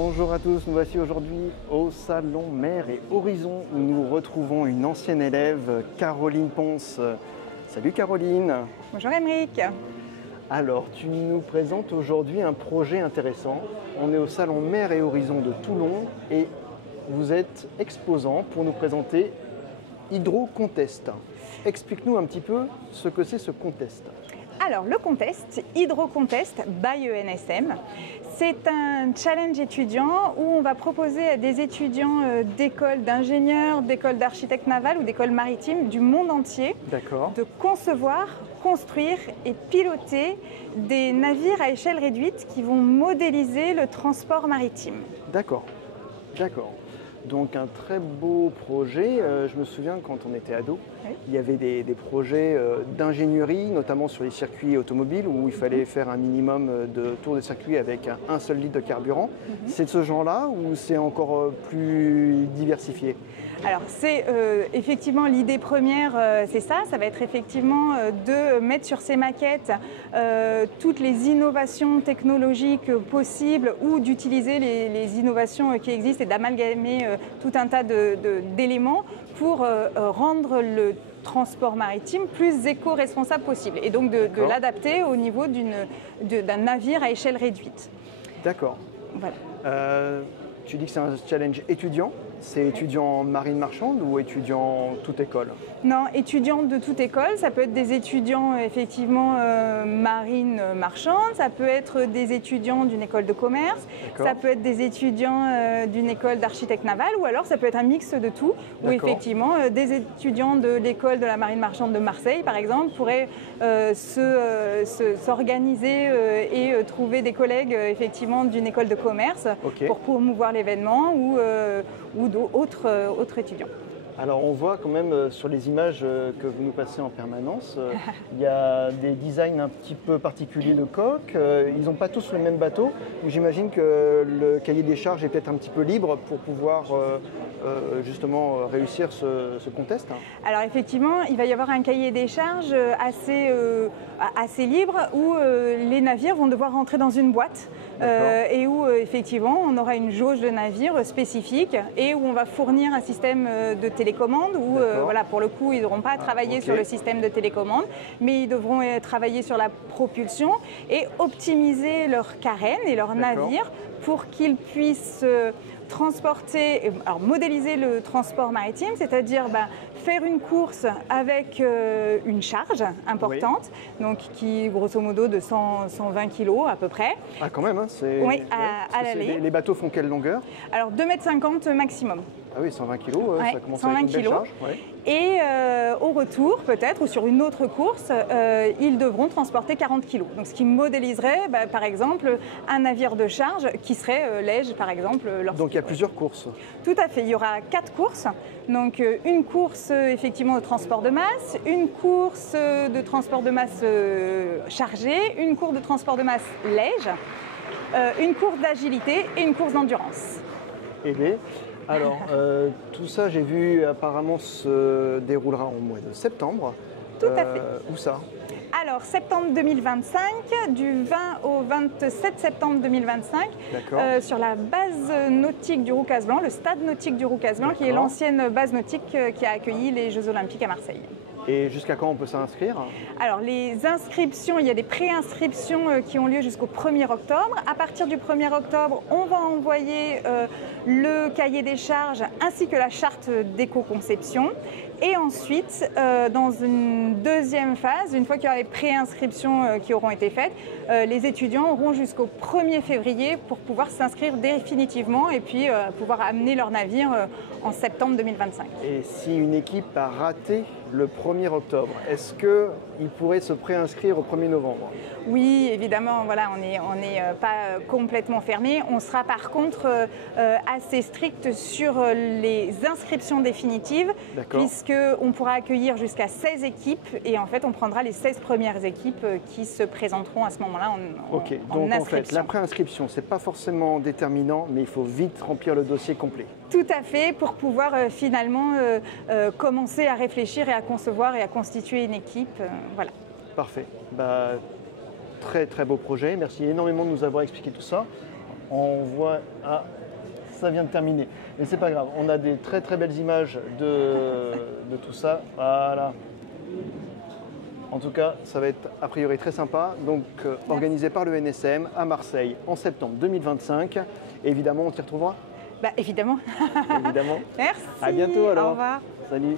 Bonjour à tous, nous voici aujourd'hui au Salon Mer et Horizon où nous retrouvons une ancienne élève, Caroline Ponce. Salut Caroline. Bonjour Émeric. Alors, tu nous présentes aujourd'hui un projet intéressant. On est au Salon Mer et Horizon de Toulon et vous êtes exposant pour nous présenter Hydro-Contest. Explique-nous un petit peu ce que c'est ce contest. Alors le contest, Hydro-Contest by ENSM, c'est un challenge étudiant où on va proposer à des étudiants d'écoles d'ingénieurs, d'écoles d'architectes navals ou d'écoles maritimes du monde entier de concevoir, construire et piloter des navires à échelle réduite qui vont modéliser le transport maritime. D'accord. Donc un très beau projet. Je me souviens quand on était ado, il y avait des projets d'ingénierie, notamment sur les circuits automobiles où il fallait faire un minimum de tours de circuit avec un seul litre de carburant. C'est de ce genre-là ou c'est encore plus diversifié? Alors c'est effectivement l'idée première, c'est ça va être effectivement de mettre sur ces maquettes toutes les innovations technologiques possibles ou d'utiliser les innovations qui existent et d'amalgamer tout un tas d'éléments pour rendre le transport maritime plus éco-responsable possible et donc de l'adapter au niveau d'un navire à échelle réduite. D'accord. Voilà. Tu dis que c'est un challenge étudiant. C'est étudiant en marine marchande ou étudiant toute école? Non, étudiants de toute école. Ça peut être des étudiants effectivement marine marchande, ça peut être des étudiants d'une école de commerce, ça peut être des étudiants d'une école d'architecte naval ou alors ça peut être un mix de tout. Où effectivement des étudiants de l'école de la marine marchande de Marseille par exemple pourraient s'organiser et trouver des collègues effectivement d'une école de commerce pour promouvoir l'événement ou d'autres étudiants. Alors on voit quand même sur les images que vous nous passez en permanence, il y a des designs un petit peu particuliers de coques, ils n'ont pas tous le même bateau. J'imagine que le cahier des charges est peut-être un petit peu libre pour pouvoir justement réussir ce contest. Alors effectivement, il va y avoir un cahier des charges assez libre où les navires vont devoir rentrer dans une boîte et où effectivement on aura une jauge de navires spécifique et où on va fournir un système de télécommande où voilà, pour le coup ils n'auront pas à travailler sur le système de télécommande mais ils devront travailler sur la propulsion et optimiser leur carène et leur navire pour qu'ils puissent transporter, alors modéliser le transport maritime, c'est-à-dire faire une course avec une charge importante, donc qui grosso modo de 120 kg à peu près. Ah quand même, hein, c'est... Oui, à l'aller. Les bateaux font quelle longueur? Alors 2,50 m maximum. Ah oui, 120 kg, ça commence 120 à être une belle kg. charge. Et au retour, peut-être, ou sur une autre course, ils devront transporter 40 kg. Donc, ce qui modéliserait, par exemple, un navire de charge qui serait Lège, par exemple. Donc, il y a plusieurs courses. Tout à fait. Il y aura 4 courses. Donc, une course, effectivement, de transport de masse, une course de transport de masse chargée, une course de transport de masse Lège, une course d'agilité et une course d'endurance. Eh bien, alors, tout ça, j'ai vu, apparemment, se déroulera au mois de septembre. Tout à fait. Où ça? Alors, septembre 2025, du 20 au 27 septembre 2025, sur la base nautique du Roucas-Blanc, le stade nautique du Roucas-Blanc, qui est l'ancienne base nautique qui a accueilli les Jeux Olympiques à Marseille. Et jusqu'à quand on peut s'inscrire? Alors les inscriptions, il y a des pré-inscriptions qui ont lieu jusqu'au 1er octobre. À partir du 1er octobre, on va envoyer le cahier des charges ainsi que la charte d'éco-conception. Et ensuite, dans une deuxième phase, une fois qu'il y aura les pré-inscriptions qui auront été faites, les étudiants auront jusqu'au 1er février pour pouvoir s'inscrire définitivement et puis pouvoir amener leur navire en septembre 2025. Et si une équipe a raté le 1er octobre, est-ce qu'il pourrait se préinscrire au 1er novembre? Oui, évidemment, voilà, on n'est pas complètement fermé. On sera par contre assez strict sur les inscriptions définitives, puisqu'on pourra accueillir jusqu'à 16 équipes et en fait on prendra les 16 premières équipes qui se présenteront à ce moment-là en donc inscription. En fait, la préinscription, c'est pas forcément déterminant, mais il faut vite remplir le dossier complet. Tout à fait, pour pouvoir finalement commencer à réfléchir et à concevoir et à constituer une équipe. Voilà. Parfait. Très très beau projet. Merci énormément de nous avoir expliqué tout ça. On voit... Ah, ça vient de terminer. Mais c'est pas grave, on a des très très belles images de tout ça. Voilà. En tout cas, ça va être a priori très sympa. Donc, organisé par le NSM à Marseille en septembre 2025. Et évidemment, on t'y retrouvera. Bah, évidemment. Évidemment. Merci. À bientôt alors. Au revoir. Salut.